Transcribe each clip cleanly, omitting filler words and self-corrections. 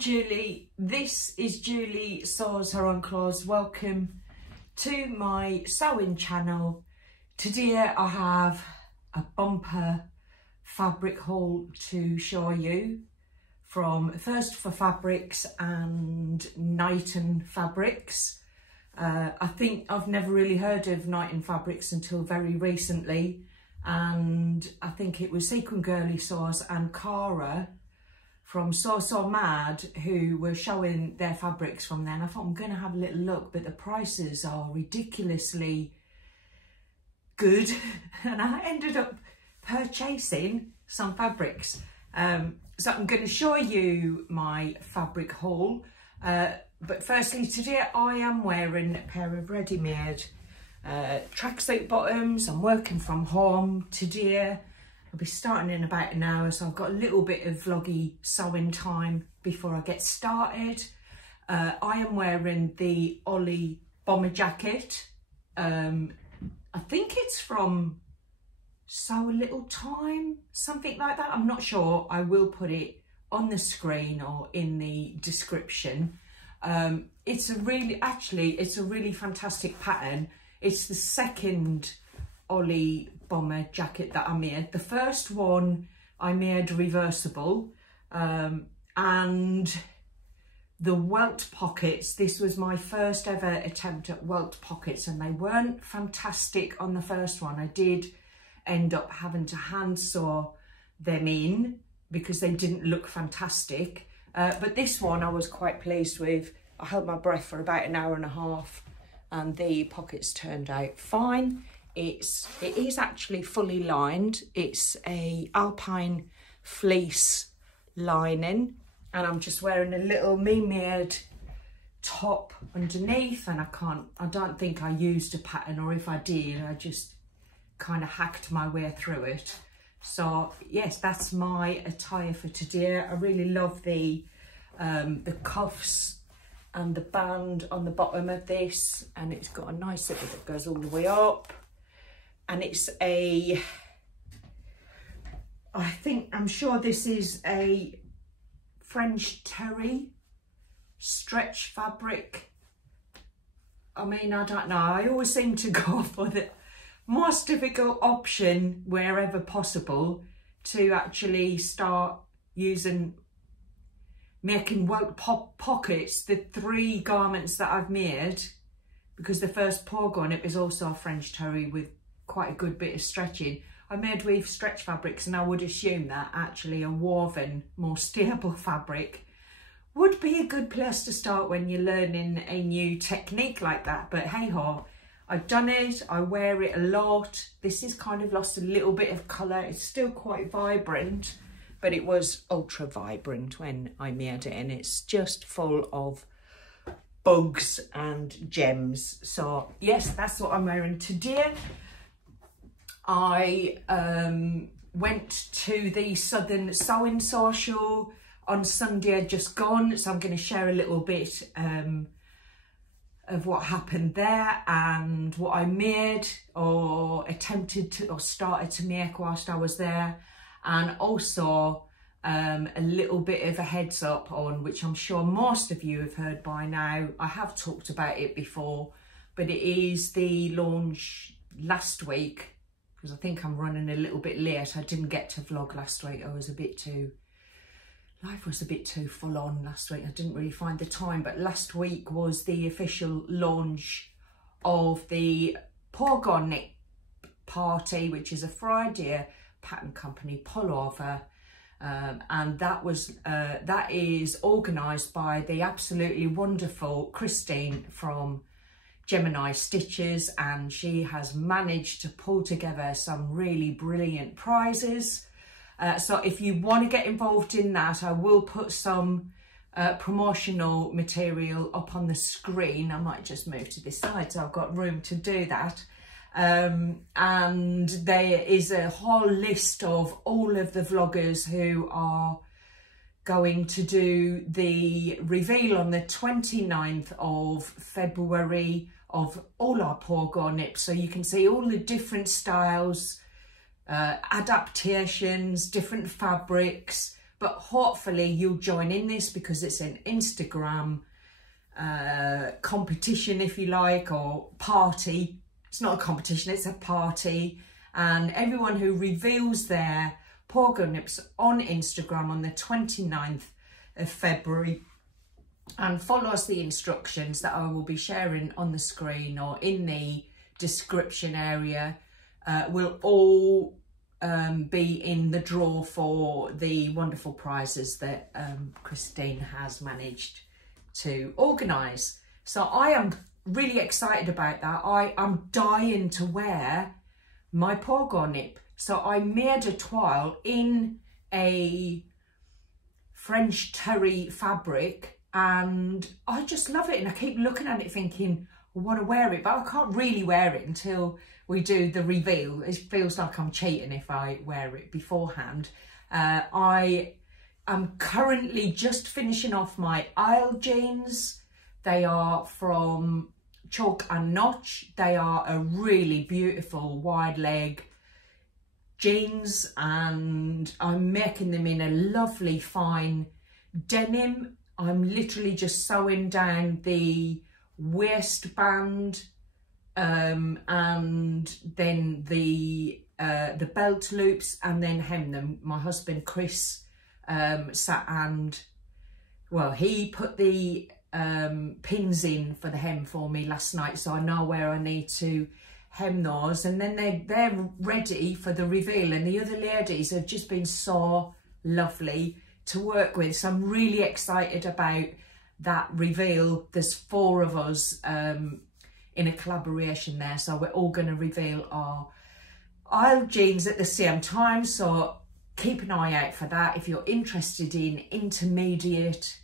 Julie. This is Julie Sews Her Own Clothes. Welcome to my sewing channel. Today I have a bumper fabric haul to show you from Thirst for Fabrics and Knighton Fabrics. I think I've never really heard of Knighton Fabrics until very recently, and I think it was Sequin Girly Sews and Cara from So Mad who were showing their fabrics from there, and I thought I'm going to have a little look, but the prices are ridiculously good and I ended up purchasing some fabrics. So I'm going to show you my fabric haul, but firstly today I am wearing a pair of ready-made tracksuit bottoms. I'm working from home today. I'll be starting in about an hour, so I've got a little bit of vloggy sewing time before I get started. I am wearing the Ollie bomber jacket. I think it's from Sew a Little Time, something like that. I'm not sure. I will put it on the screen or in the description. It's a really fantastic pattern. It's the second Ollie bomber jacket that I made. The first one I made reversible, and the welt pockets, this was my first ever attempt at welt pockets, and they weren't fantastic on the first one. I did end up having to hand sew them in because they didn't look fantastic, but this one I was quite pleased with. I held my breath for about an hour and a half and the pockets turned out fine. It is actually fully lined. It's a alpine fleece lining, and I'm just wearing a little me-made top underneath, and I don't think I used a pattern, or if I did, I just kind of hacked my way through it. So yes, that's my attire for today. I really love the cuffs and the band on the bottom of this, and it's got a nice zipper that goes all the way up. And it's I'm sure this is a French terry stretch fabric. I mean, I don't know. I always seem to go for the most difficult option wherever possible to actually start making welt pockets. The 3 garments that I've made, because the first pogon, it was also a French terry with quite a good bit of stretching. I made with stretch fabrics, and I would assume that actually a woven, more stable fabric would be a good place to start when you're learning a new technique like that. But hey ho, I've done it. I wear it a lot. This has kind of lost a little bit of colour. It's still quite vibrant, but it was ultra vibrant when I made it, and it's just full of bugs and gems. So yes, that's what I'm wearing today. I went to the Southern Sewing Sewcial on Sunday just gone, so I'm going to share a little bit of what happened there and what I made or attempted to or started to make whilst I was there, and also a little bit of a heads up on, which I'm sure most of you have heard by now. I have talked about it before, but it is the launch last week, because I think I'm running a little bit late. I didn't get to vlog last week. Life was a bit too full on last week. I didn't really find the time, but last week was the official launch of the Pogon Knit Party, which is a Friday pattern company pullover. And that is organised by the absolutely wonderful Christine from Gemini Stitches, and she has managed to pull together some really brilliant prizes. So if you want to get involved in that, I will put some promotional material up on the screen. I might just move to this side so I've got room to do that. And there is a whole list of all of the vloggers who are going to do the reveal on the 29th of February of all our Pogon knits. So you can see all the different styles, adaptations, different fabrics, but hopefully you'll join in this because it's an Instagram competition, if you like, or party. It's not a competition, it's a party. And everyone who reveals their pogo nips on Instagram on the 29th of February and follows the instructions that I will be sharing on the screen or in the description area, will all be in the draw for the wonderful prizes that Christine has managed to organise. So I am really excited about that. I am dying to wear my pogo nip. So I made a toile in a French terry fabric and I just love it, and I keep looking at it thinking I want to wear it, but I can't really wear it until we do the reveal. It feels like I'm cheating if I wear it beforehand. I am currently just finishing off my aisle jeans. They are from Chalk and Notch. They are a really beautiful wide leg jeans, and I'm making them in a lovely fine denim. I'm literally just sewing down the waistband and then the belt loops, and then hem them. My husband Chris sat and, well, he put the pins in for the hem for me last night, so I know where I need to hem those, and then they're ready for the reveal. And the other ladies have just been so lovely to work with, so I'm really excited about that reveal. There's 4 of us in a collaboration there, so we're all going to reveal our aisle jeans at the same time, so keep an eye out for that. If you're interested in intermediate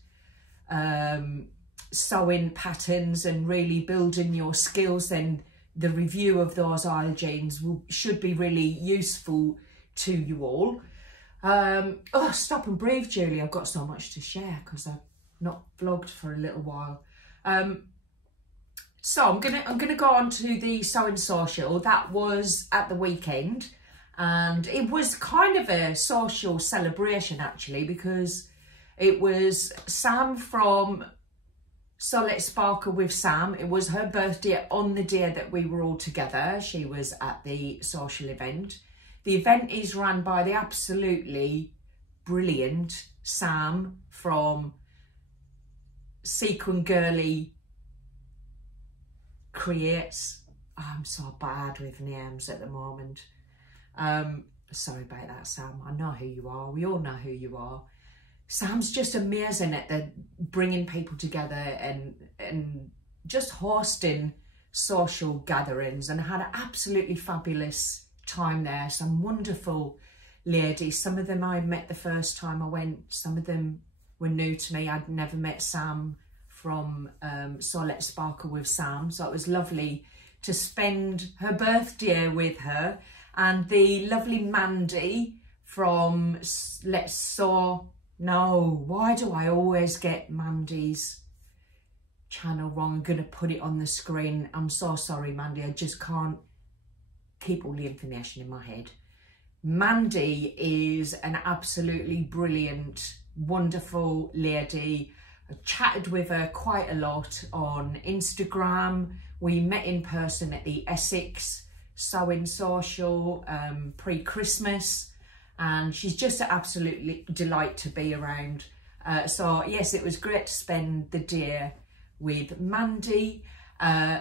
sewing patterns and really building your skills, then the review of those aisle jeans should be really useful to you all. Oh, stop and breathe, Julie. I've got so much to share because I've not vlogged for a little while. So I'm gonna go on to the Sewing Social. That was at the weekend, and it was kind of a social celebration actually, because it was Sam from So Let's Sparkle with Sam. It was her birthday on the day that we were all together. She was at the social event. The event is run by the absolutely brilliant Sam from Sequin Girly Creates. Oh, I'm so bad with names at the moment. Sorry about that, Sam. I know who you are. We all know who you are. Sam's just amazing at bringing people together and just hosting social gatherings, and I had an absolutely fabulous time there. Some wonderful ladies. Some of them I met the first time I went. Some of them were new to me. I'd never met Sam from So Let's Sparkle with Sam. So it was lovely to spend her birthday with her. And the lovely Mandy from Let's Sew. No, why do I always get Mandy's channel wrong? I'm going to put it on the screen. I'm so sorry, Mandy. I just can't keep all the information in my head. Mandy is an absolutely brilliant, wonderful lady. I chatted with her quite a lot on Instagram. We met in person at the Essex Sewing Social pre-Christmas, and she's just an absolutely delight to be around. So yes, it was great to spend the day with Mandy.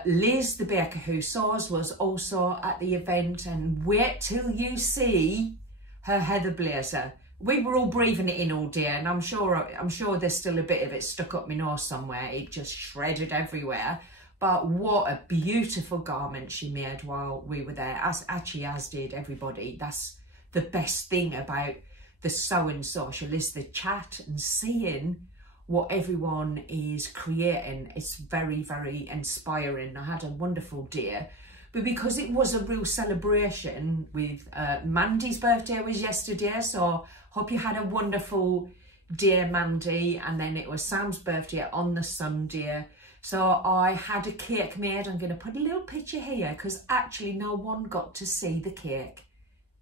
Liz, the baker who sews, was also at the event, and wait till you see her heather blazer. We were all breathing it in all day, and I'm sure there's still a bit of it stuck up my nose somewhere. It just shredded everywhere. But what a beautiful garment she made while we were there, as did everybody. That's the best thing about the Sewing Social, is the chat and seeing what everyone is creating. It's very, very inspiring. I had a wonderful day, but because it was a real celebration with Mandy's birthday was yesterday, so hope you had a wonderful day, Mandy. And then it was Sam's birthday on the Sunday. So I had a cake made. I'm going to put a little picture here because actually no one got to see the cake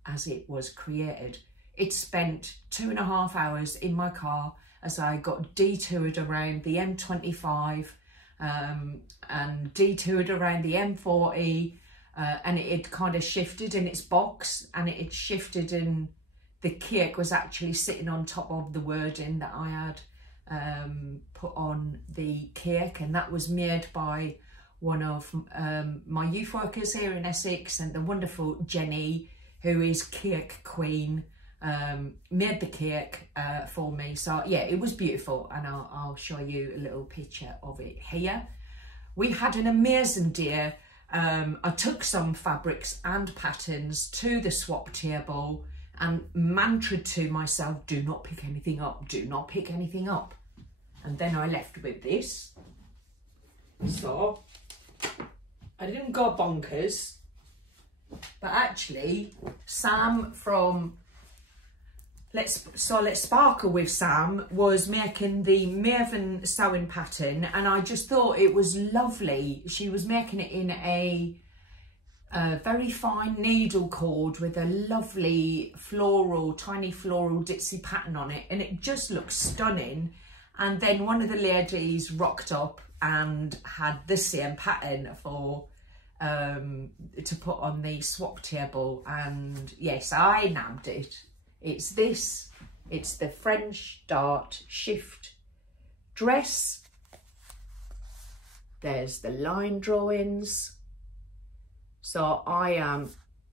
as it was created. It spent 2.5 hours in my car as I got detoured around the M25 and detoured around the M40, and it had kind of shifted in its box, and it had shifted in the cake was actually sitting on top of the wording that I had put on the cake, and that was made by one of my youth workers here in Essex, and the wonderful Jenny, who is cake queen, made the cake for me. So yeah, it was beautiful, and I'll show you a little picture of it here. We had an amazing day. I took some fabrics and patterns to the swap table and mantraed to myself, do not pick anything up, do not pick anything up. And then I left with this. So I didn't go bonkers, but actually Sam from Let's Sparkle with Sam was making the Maven sewing pattern, and I just thought it was lovely. She was making it in a very fine needle cord with a lovely floral, tiny floral ditzy pattern on it, and it just looks stunning. And then one of the ladies rocked up and had the same pattern for to put on the swap table, and yes, I nabbed it. It's this. It's the French Dart Shift dress. There's the line drawings. So I am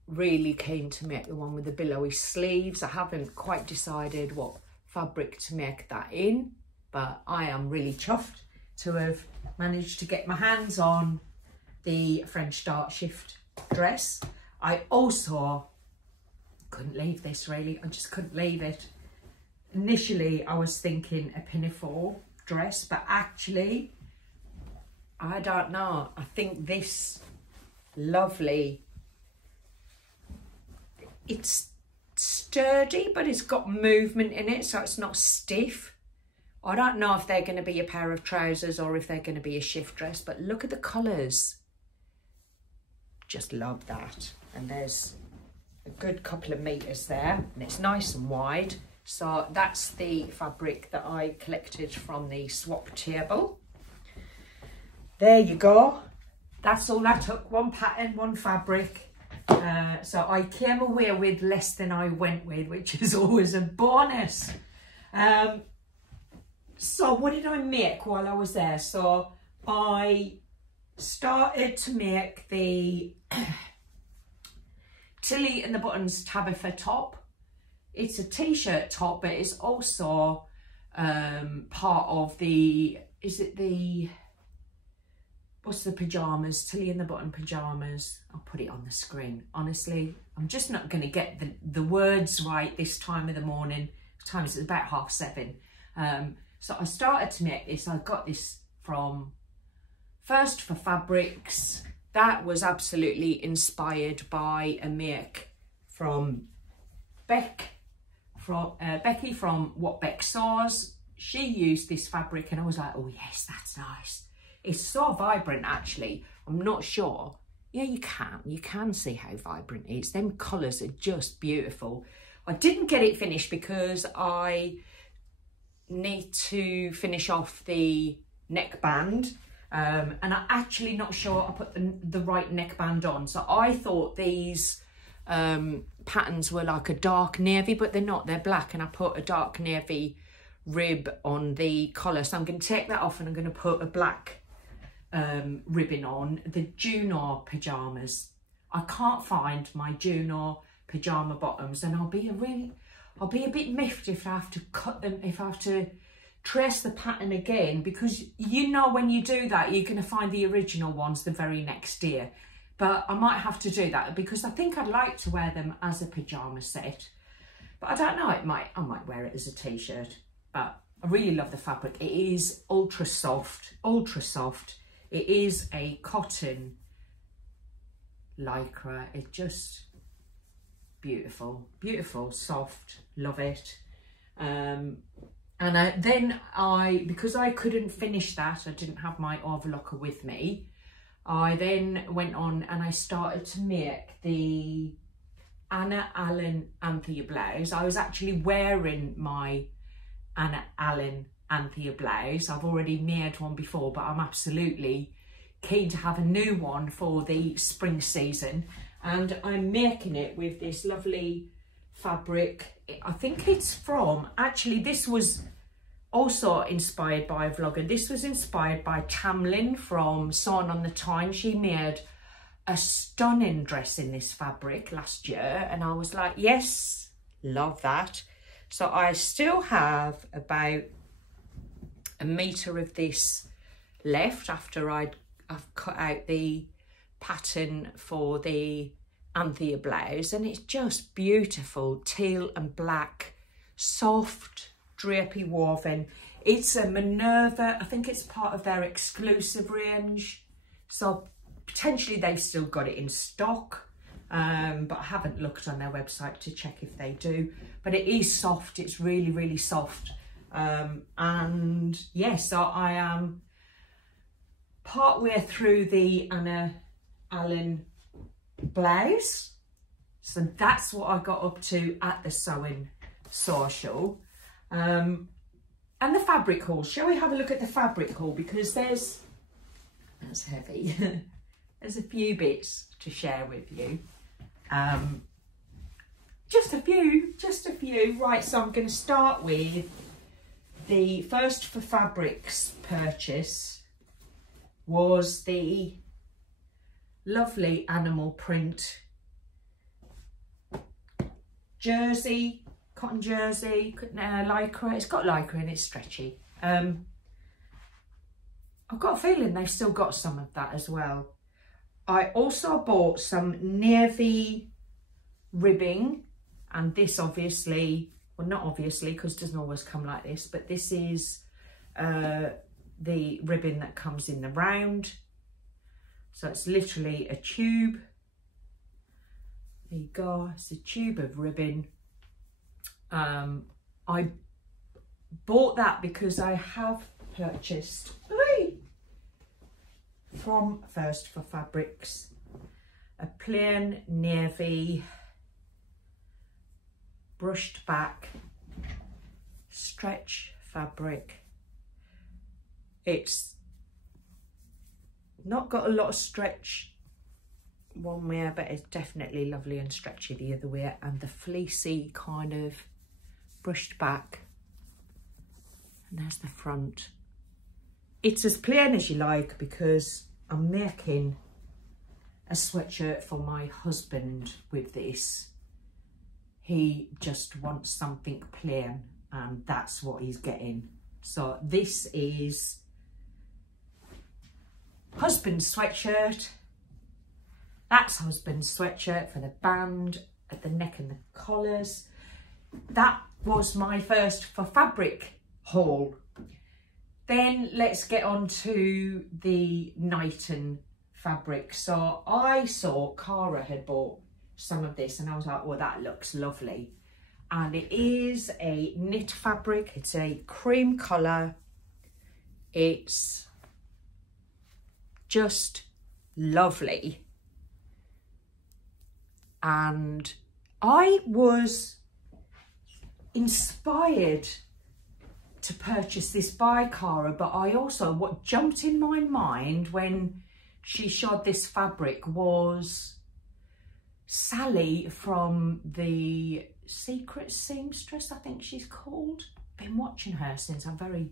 really keen to make the one with the billowy sleeves. I haven't quite decided what fabric to make that in, but I am really chuffed to have managed to get my hands on the French Dart Shift dress. I also couldn't leave this, really. I just couldn't leave it. Initially, I was thinking a pinafore dress, but actually, I don't know. I think this lovely, it's sturdy, but it's got movement in it, so it's not stiff. I don't know if they're going to be a pair of trousers or if they're going to be a shift dress, but look at the colours. Just love that. And there's a good couple of meters there, and it's nice and wide. So that's the fabric that I collected from the swap table. There you go. That's all I took, one pattern, one fabric. So I came away with less than I went with, which is always a bonus. So what did I make while I was there? So I started to make the Tilly and the Buttons Tabitha top. It's a t-shirt top, but it's also part of the, is it the, what's the pyjamas? Tilly and the Button pyjamas. I'll put it on the screen. Honestly, I'm just not going to get the words right this time of the morning. The time is about 7:30. So I started to make this. I got this from First for Fabrics. That was absolutely inspired by a make from Becky from What Beck Saws. She used this fabric and I was like, oh yes, that's nice. It's so vibrant, actually. I'm not sure. Yeah, you can see how vibrant it is. Them colours are just beautiful. I didn't get it finished because I need to finish off the neckband. And I'm actually not sure I put the right neckband on. So I thought these patterns were like a dark navy, but they're not, they're black, and I put a dark navy rib on the collar. So I'm going to take that off and I'm going to put a black ribbon on. The Juno pyjamas. I can't find my Juno pyjama bottoms, and I'll be a bit miffed if I have to cut them, if I have to trace the pattern again, because you know when you do that you're going to find the original ones the very next day. But I might have to do that because I think I'd like to wear them as a pyjama set, but I don't know, I might wear it as a t-shirt. But I really love the fabric. It is ultra soft. It is a cotton lycra. It's just beautiful, soft, love it. And because I couldn't finish that, I didn't have my overlocker with me, I then went on and I started to make the Anna Allen Anthea blouse. I was actually wearing my Anna Allen Anthea blouse. I've already made one before, but I'm absolutely keen to have a new one for the spring season. And I'm making it with this lovely fabric. I think it's from, actually this was also inspired by a vlogger. This was inspired by Tamlin from Sewn on the Tyne. She made a stunning dress in this fabric last year, and I was like, yes, love that. So I still have about a metre of this left after I've cut out the pattern for the Anthea blouse, and it's just beautiful, teal and black, soft, drapey woven. It's a Minerva, I think it's part of their exclusive range, so potentially they've still got it in stock, but I haven't looked on their website to check if they do. But it is soft, it's really, really soft. And yes, so I am partway through the Anna Allen blouse. So that's what I got up to at the Sewcial. And the fabric haul. Shall we have a look at the fabric haul? Because that's heavy. There's a few bits to share with you. Just a few. Right, so I'm going to start with the first for fabrics purchase was the lovely animal print jersey, cotton jersey, lycra. It's got lycra and it's stretchy. I've got a feeling they've still got some of that as well. I also bought some navy ribbing, and this obviously, well not obviously because it doesn't always come like this, but this is the ribbon that comes in the round. So it's literally a tube. There you go, it's a tube of ribbon. I bought that because I have purchased from First for Fabrics a plain navy brushed back stretch fabric. It's not got a lot of stretch one way, but it's definitely lovely and stretchy the other way, and the fleecy kind of brushed back, and there's the front. It's as plain as you like because I'm making a sweatshirt for my husband with this. He just wants something plain, and that's what he's getting. So this is husband's sweatshirt. That's husband's sweatshirt for the band at the neck and the collars. That was my first for fabric haul. Then let's get on to the Nighton fabric. So I saw Cara had bought some of this and I was like, well, that looks lovely. And it is a knit fabric. It's a cream colour. It's just lovely. And I was inspired to purchase this by Cara, but I also, what jumped in my mind when she showed this fabric was Sally from the Secret Seamstress, I think she's called. Been watching her since I very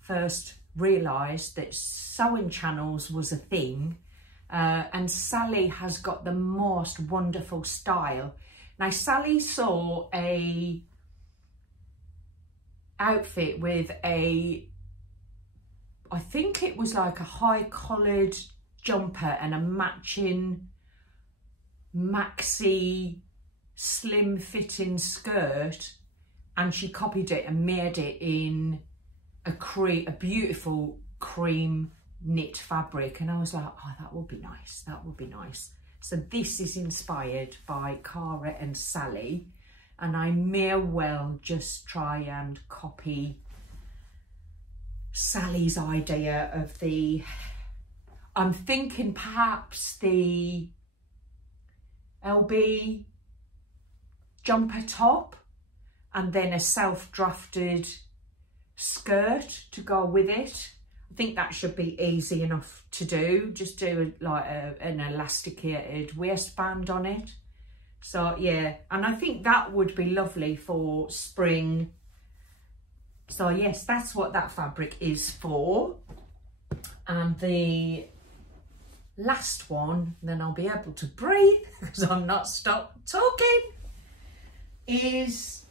first realised that sewing channels was a thing, and Sally has got the most wonderful style. Now Sally saw a outfit with I think it was like a high collared jumper and a matching maxi slim fitting skirt, and she copied it and made it in a beautiful cream knit fabric, and I was like, oh, that would be nice, that would be nice. So this is inspired by Cara and Sally, and I may well just try and copy Sally's idea of the, I'm thinking perhaps the LB jumper top and then a self-drafted skirt to go with it. I think that should be easy enough to do. Just do like an elasticated waistband on it. So yeah, and I think that would be lovely for spring. So yes, that's what that fabric is for. And the last one, then I'll be able to breathe because I'm not stopped talking, is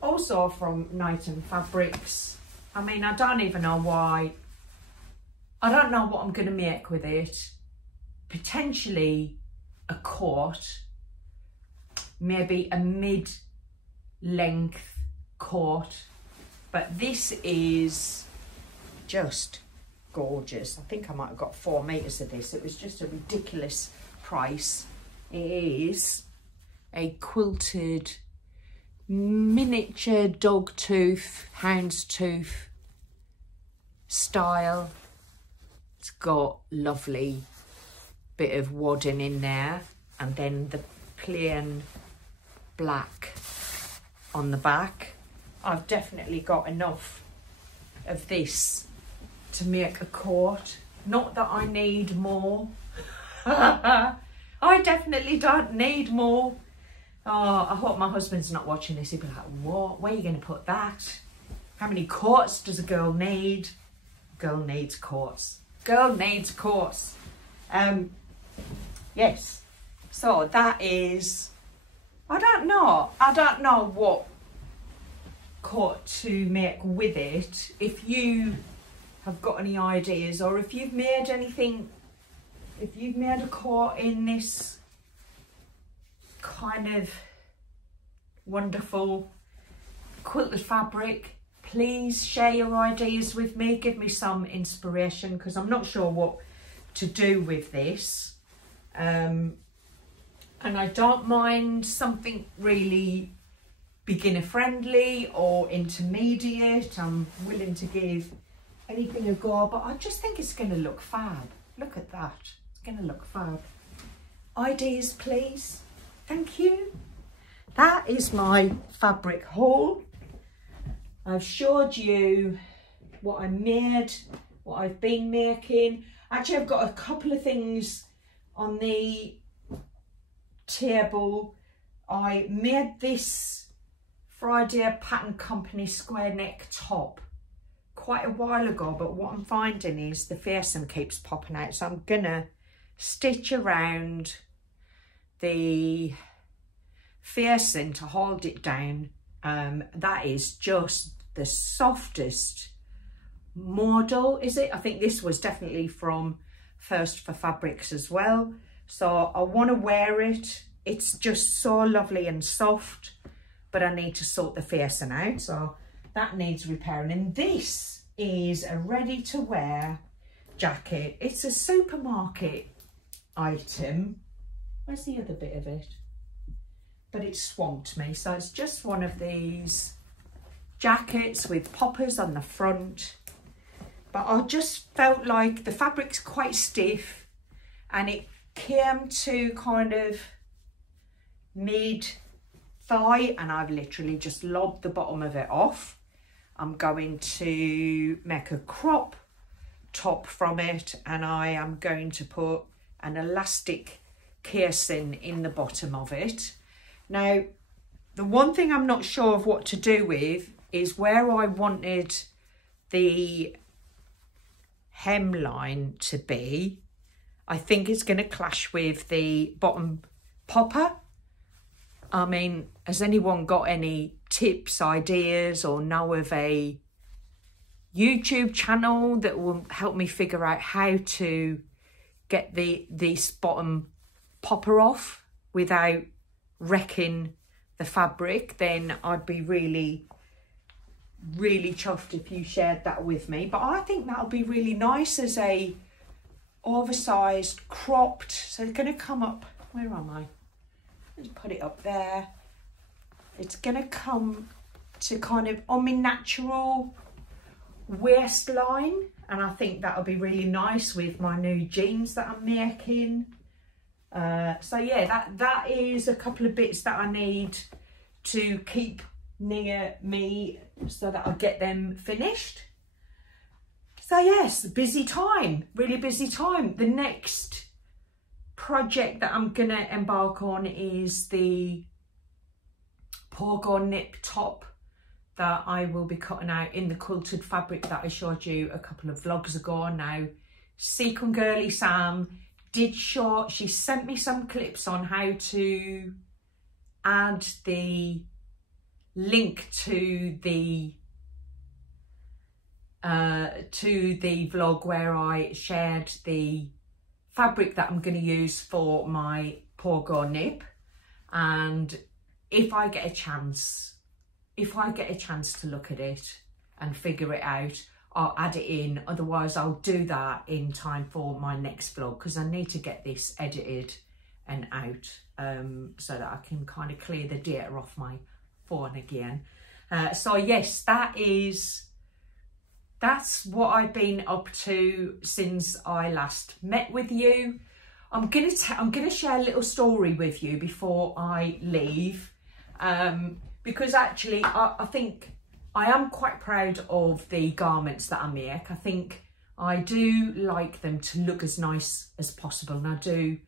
also from Nighton Fabrics. I mean, I don't even know why. I don't know what I'm going to make with it. Potentially a coat, maybe a mid-length coat, but this is just gorgeous. I think I might have got 4 meters of this. It was just a ridiculous price. It is a quilted miniature dog tooth, houndstooth style. It's got lovely bit of wadding in there, and then the plain black on the back. I've definitely got enough of this to make a coat. Not that I need more. I definitely don't need more. Oh, I hope my husband's not watching this. He'd be like, what? Where are you going to put that? How many coats does a girl need? Girl needs coats. Girl needs coats. Yes. So that is, I don't know what coat to make with it. If you have got any ideas, or if you've made anything, if you've made a coat in this kind of wonderful quilted fabric, please share your ideas with me. Give me some inspiration, because I'm not sure what to do with this. And I don't mind something really beginner friendly or intermediate. I'm willing to give anything a go, but I just think it's going to look fab. Look at that. It's going to look fab. Ideas, please. Thank you. That is my fabric haul. I've showed you what I made, what I've been making. Actually, I've got a couple of things on the table. I made this Friday Pattern Company square neck top quite a while ago, but what I'm finding is the facing keeps popping out, so I'm gonna stitch around the facing to hold it down. That is just the softest model, is it? I think this was definitely from First for Fabrics as well. So I want to wear it. It's just so lovely and soft, but I need to sort the facing out, so that needs repairing. And this is a ready to wear jacket. It's a supermarket item. Where's the other bit of it? But it swamped me. So it's just one of these jackets with poppers on the front. But I just felt like the fabric's quite stiff, and it came to kind of mid thigh, and I've literally just lobbed the bottom of it off. I'm going to make a crop top from it, and I am going to put an elastic casing in the bottom of it. Now, the one thing I'm not sure of what to do with is where I wanted the hemline to be. I think it's going to clash with the bottom popper. I mean, has anyone got any tips, ideas, or know of a YouTube channel that will help me figure out how to get this bottom popper off without wrecking the fabric? Then I'd be really chuffed if you shared that with me. But I think that'll be really nice as a oversized cropped. So it's going to come up, where am I? Let's put it up there. It's going to come to kind of on my natural waistline, and I think that'll be really nice with my new jeans that I'm making. So yeah, that is a couple of bits that I need to keep near me so that I get them finished. So yes, busy time, really busy time. The next project that I'm gonna embark on is the porgon nip top that I will be cutting out in the quilted fabric that I showed you a couple of vlogs ago. Now, Sequin Girly Sam did show, she sent me some clips on how to add the link to the vlog where I shared the fabric that I'm going to use for my porgon nip. And if I get a chance to look at it and figure it out, I'll add it in. Otherwise, I'll do that in time for my next vlog, because I need to get this edited and out so that I can kind of clear the data off my phone again. So yes, that's what I've been up to since I last met with you. I'm gonna share a little story with you before I leave, because actually I think I am quite proud of the garments that I make. I think I do like them to look as nice as possible, and I do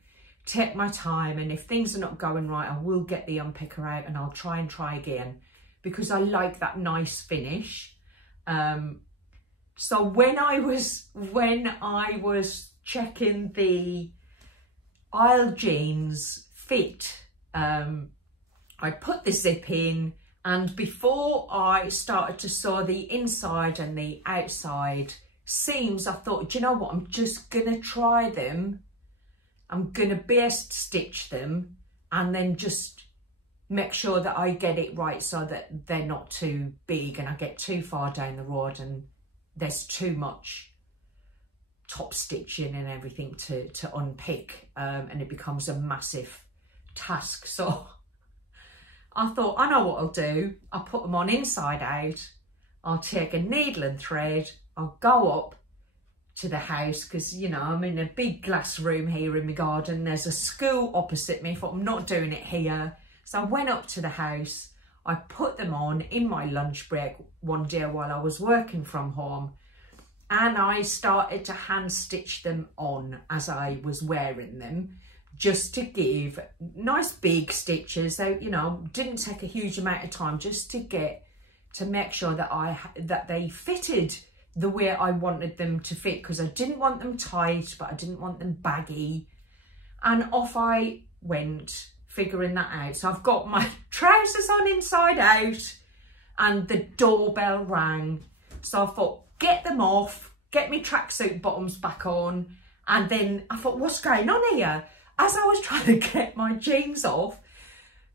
take my time, and if things are not going right, I will get the unpicker out and I'll try again, because I like that nice finish. So when I was checking the aisle jeans fit, I put the zip in, and before I started to sew the inside and the outside seams, I thought, do you know what, I'm just gonna try them. I'm gonna best stitch them and then just make sure that I get it right so that they're not too big and I get too far down the road and there's too much top stitching and everything to unpick, and it becomes a massive task. So I thought, I know what I'll do. I'll put them on inside out. I'll take a needle and thread. I'll go up to the house, because, you know, I'm in a big glass room here in my garden. There's a school opposite me. I thought, I'm not doing it here. So I went up to the house. I put them on in my lunch break one day while I was working from home, and I started to hand stitch them on as I was wearing them, just to give nice big stitches. So, you know, didn't take a huge amount of time, just to make sure that they fitted the way I wanted them to fit, because I didn't want them tight, but I didn't want them baggy. And off I went, figuring that out. So I've got my trousers on inside out, and the doorbell rang. So I thought, get them off, get my tracksuit bottoms back on. And then I thought, what's going on here? As I was trying to get my jeans off,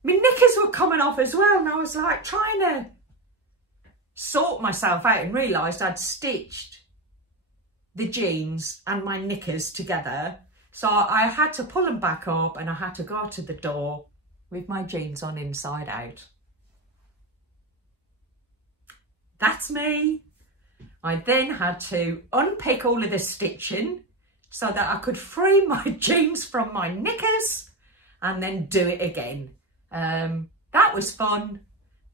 my knickers were coming off as well. And I was like trying to sort myself out, and realised I'd stitched the jeans and my knickers together. So I had to pull them back up, and I had to go to the door with my jeans on inside out. That's me. I then had to unpick all of the stitching so that I could free my jeans from my knickers and then do it again. That was fun,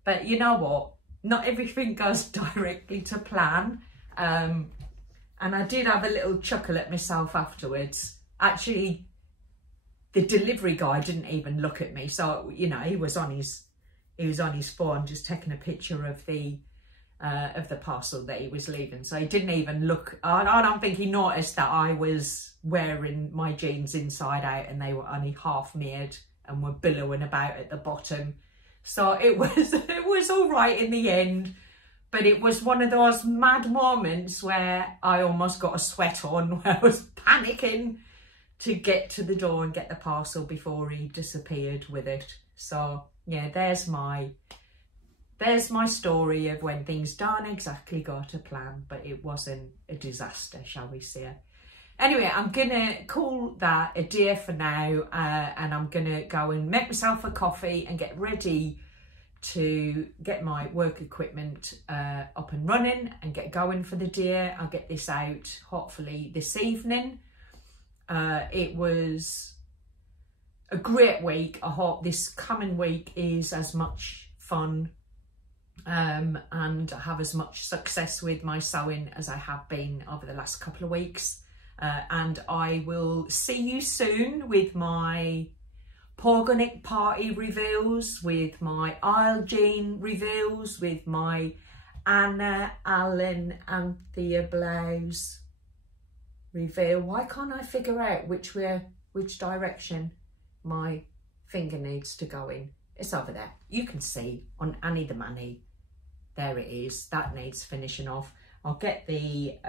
but you know what? Not everything goes directly to plan. And I did have a little chuckle at myself afterwards. Actually, the delivery guy didn't even look at me. So, you know, he was on his phone just taking a picture of the parcel that he was leaving. So he didn't even look. I don't think he noticed that I was wearing my jeans inside out and they were only half made and were billowing about at the bottom. So it was all right in the end, but it was one of those mad moments where I almost got a sweat on, where I was panicking to get to the door and get the parcel before he disappeared with it. So yeah, there's my story of when things don't exactly go to plan, but it wasn't a disaster, shall we say. Anyway, I'm gonna call that a day for now, and I'm gonna go and make myself a coffee and get ready to get my work equipment up and running and get going for the day. I'll get this out hopefully this evening. It was a great week. I hope this coming week is as much fun and have as much success with my sewing as I have been over the last couple of weeks. And I will see you soon with my Porganic party reveals, with my Isle Jean reveals, with my Anna Allen Anthea blouse reveal. Why can't I figure out which direction my finger needs to go in? It's over there. You can see on Annie the Manny. There it is. That needs finishing off. I'll get the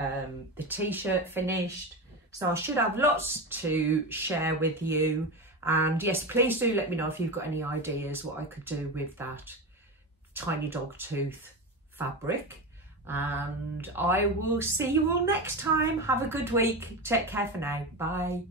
t-shirt finished. So I should have lots to share with you. And yes, please do let me know if you've got any ideas what I could do with that tiny dog tooth fabric. And I will see you all next time. Have a good week. Take care for now. Bye.